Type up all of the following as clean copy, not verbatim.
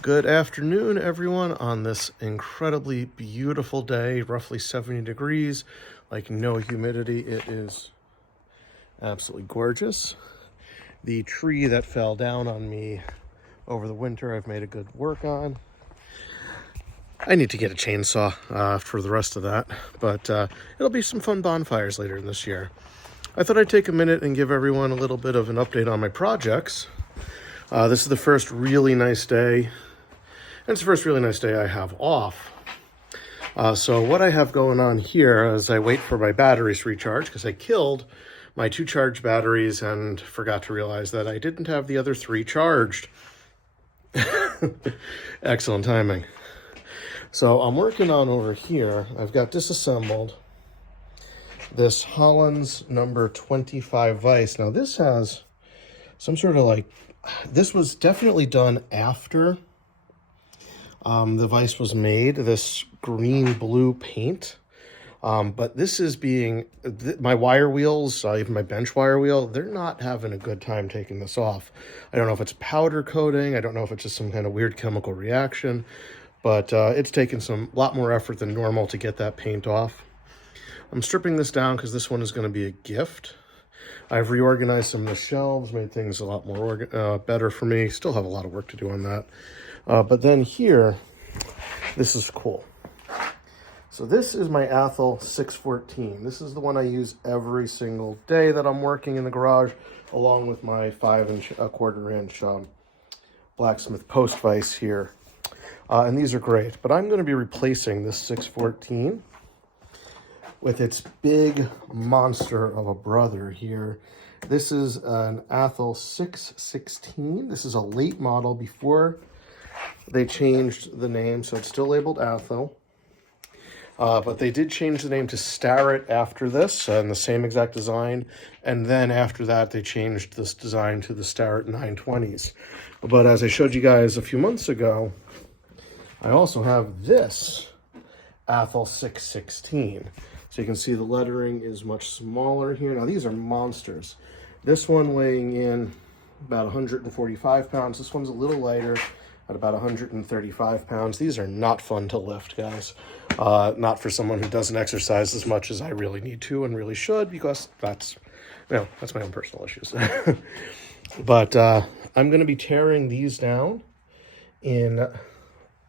Good afternoon, everyone, on this incredibly beautiful day, roughly 70 degrees, like no humidity. It is absolutely gorgeous. The tree that fell down on me over the winter, I've made a good work on. I need to get a chainsaw for the rest of that, but it'll be some fun bonfires later in this year. I thought I'd take a minute and give everyone a little bit of an update on my projects. This is the first really nice day. And it's the first really nice day I have off. So what I have going on here as I wait for my batteries to recharge, because I killed my 2 charged batteries and forgot to realize that I didn't have the other 3 charged. Excellent timing. So I'm working on over here, I've got disassembled this Hollands number 25 vise. Now this has some sort of this was definitely done after the vise was made, this green-blue paint. But this is my wire wheels, even my bench wire wheel, they're not having a good time taking this off. I don't know if it's powder coating. I don't know if it's just some kind of weird chemical reaction. But it's taken a lot more effort than normal to get that paint off. I'm stripping this down because this one is going to be a gift. I've reorganized some of the shelves, made things a lot more better for me. Still have a lot of work to do on that. But then here, this is cool. So this is my Athol 614. This is the one I use every single day that I'm working in the garage, along with my 5.25 inch blacksmith post vise here. And these are great, but I'm going to be replacing this 614 with its big monster of a brother here. This is an Athol 616. This is a late model before they changed the name, so it's still labeled Athol. But they did change the name to Starrett after this, and the same exact design. And then after that, they changed this design to the Starrett 920s. But as I showed you guys a few months ago, I also have this Athol 616. So you can see the lettering is much smaller here. Now these are monsters. This one weighing in about 145 pounds. This one's a little lighter at about 135 pounds. These are not fun to lift, guys. Not for someone who doesn't exercise as much as I really need to and really should, because that's my own personal issues. But I'm going to be tearing these down in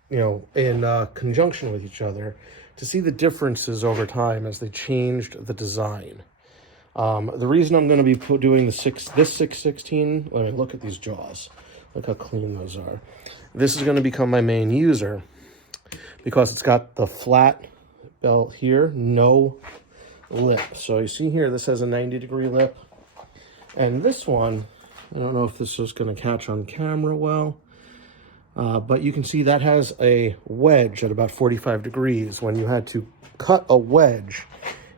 conjunction with each other to see the differences over time as they changed the design. The reason I'm going to be doing this 616, let me look at these jaws. Look how clean those are. This is going to become my main user because it's got the flat belt here, no lip. So you see here, this has a 90-degree lip. And this one, I don't know if this is going to catch on camera well, but you can see that has a wedge at about 45 degrees when you had to cut a wedge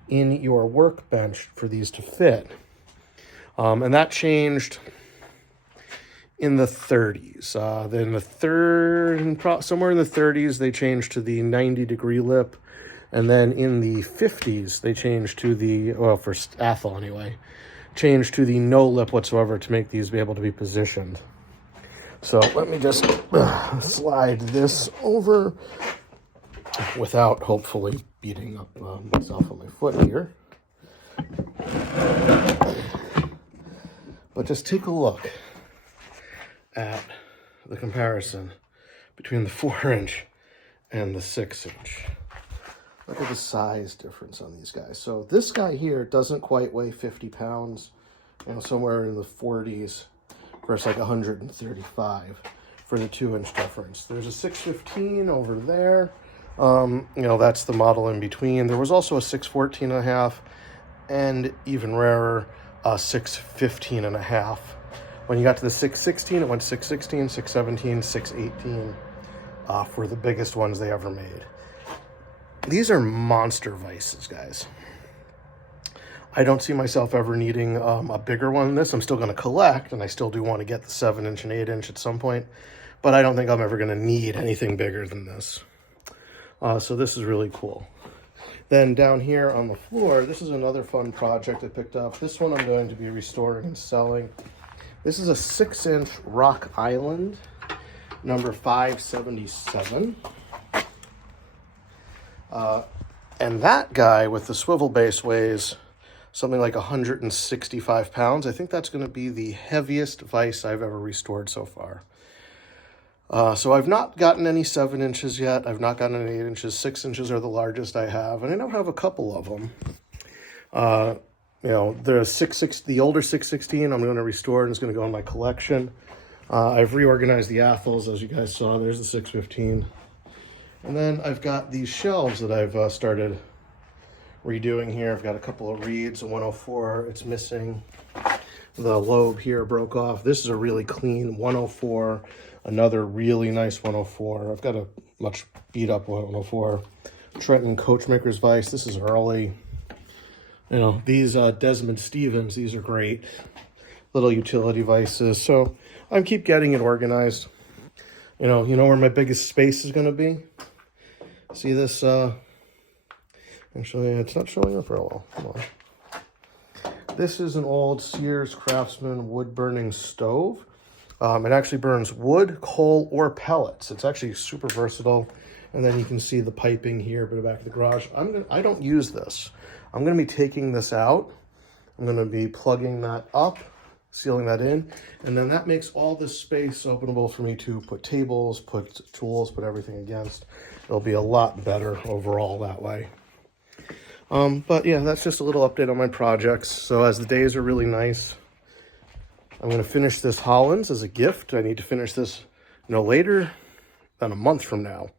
in your workbench for these to fit. And that changed in the 30s. Then somewhere in the 30s, they changed to the 90-degree lip. And then in the 50s, they changed to for Athol anyway, changed to the no lip whatsoever to make these be able to be positioned. So let me just slide this over without hopefully beating up myself on my foot here. But just take a look at the comparison between the 4-inch and the 6-inch. Look at the size difference on these guys. So this guy here doesn't quite weigh 50 pounds, somewhere in the 40s versus like 135 for the 2-inch difference. There's a 615 over there. That's the model in between. There was also a 614.5 and even rarer, a 615.5. When you got to the 616, it went 616, 617, 618 for the biggest ones they ever made. These are monster vices, guys. I don't see myself ever needing a bigger one than this. I'm still going to collect, and I still do want to get the 7-inch and 8-inch at some point, but I don't think I'm ever going to need anything bigger than this. So this is really cool. Then down here on the floor, this is another fun project I picked up. This one I'm going to be restoring and selling. This is a 6-inch Rock Island. number 577. And that guy with the swivel base weighs something like 165 pounds. I think that's going to be the heaviest vise I've ever restored so far. So I've not gotten any 7 inches yet. I've not gotten any 8 inches. 6 inches are the largest I have, and I now have a couple of them. You know, the older 616 I'm going to restore, and it's going to go in my collection. I've reorganized the Athols, as you guys saw. There's the 615. And then I've got these shelves that I've started redoing here. I've got a couple of reeds, a 104. It's missing. The lobe here broke off. This is a really clean 104. Another really nice 104. I've got a much beat up 104. Trenton Coachmaker's vise. This is early. You know, these Desmond Stevens, these are great little utility vices. So I keep getting it organized. You know where my biggest space is going to be? See this? Actually, it's not showing up real well. Come on. This is an old Sears Craftsman wood-burning stove. It actually burns wood, coal, or pellets. It's actually super versatile. And then you can see the piping here, but back of the garage. I don't use this. I'm going to be taking this out. I'm going to be plugging that up, sealing that in, and then that makes all this space openable for me to put tables, put tools, put everything against. It'll be a lot better overall that way. But yeah, that's just a little update on my projects. So as the days are really nice, I'm going to finish this Hollands as a gift. I need to finish this no later than a month from now,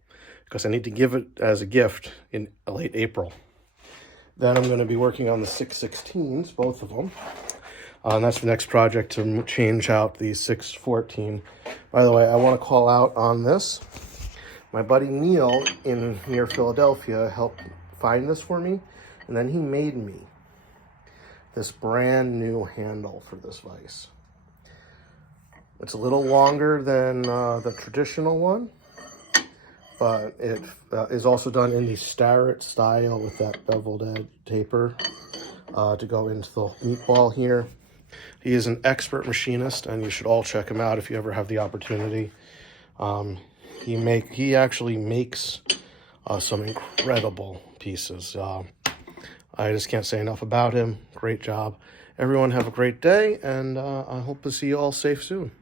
because I need to give it as a gift in late April. Then I'm going to be working on the 616s, both of them. And that's the next project, to change out the 614. By the way, I want to call out on this. My buddy Neil near Philadelphia helped find this for me, and then he made me this brand new handle for this vise. It's a little longer than the traditional one, but it is also done in the Starrett style with that beveled edge taper to go into the meatball here. He is an expert machinist, and you should all check him out if you ever have the opportunity. He actually makes some incredible pieces. I just can't say enough about him. Great job. Everyone have a great day, and I hope to see you all safe soon.